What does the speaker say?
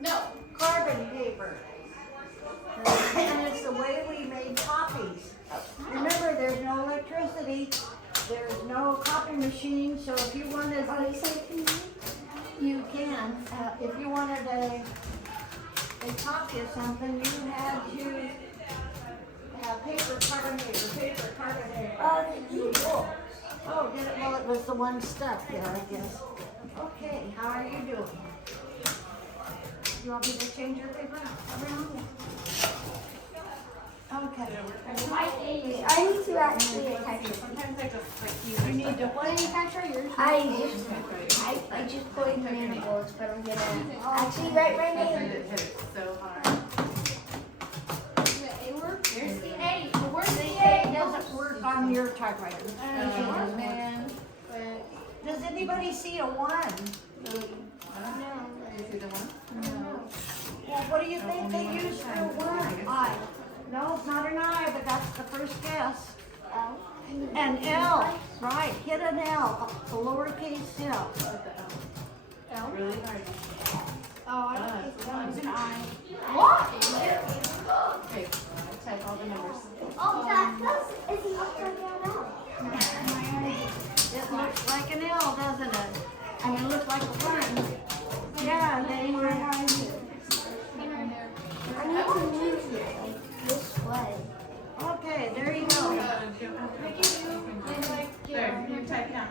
No. Carbon paper. And it's the way we made copies. Remember, there's no electricity, there's no copy machine, so if you wanted, you can. If you wanted a copy of something, you had to have paper, carbon paper, carbon paper. Oh, did it? Well, it was the one stuck there, I guess. Okay, how are you doing? You want me to change your paper around? Okay. I need to actually attach it. Sometimes I just You need to what manufacture yours? I just put in mandibles, but I'm gonna actually write my name. hit it so hard. There's the A. Where's the A? It doesn't work on your typewriter. Oh, man. Does anybody see a 1? No. You see the one? Well, what do you think they use for 1? I. No, it's not an I, but that's the first guess. An L, right, hit an L, a lowercase L. L? Really hard. Oh, I don't think that was an I. What? Okay.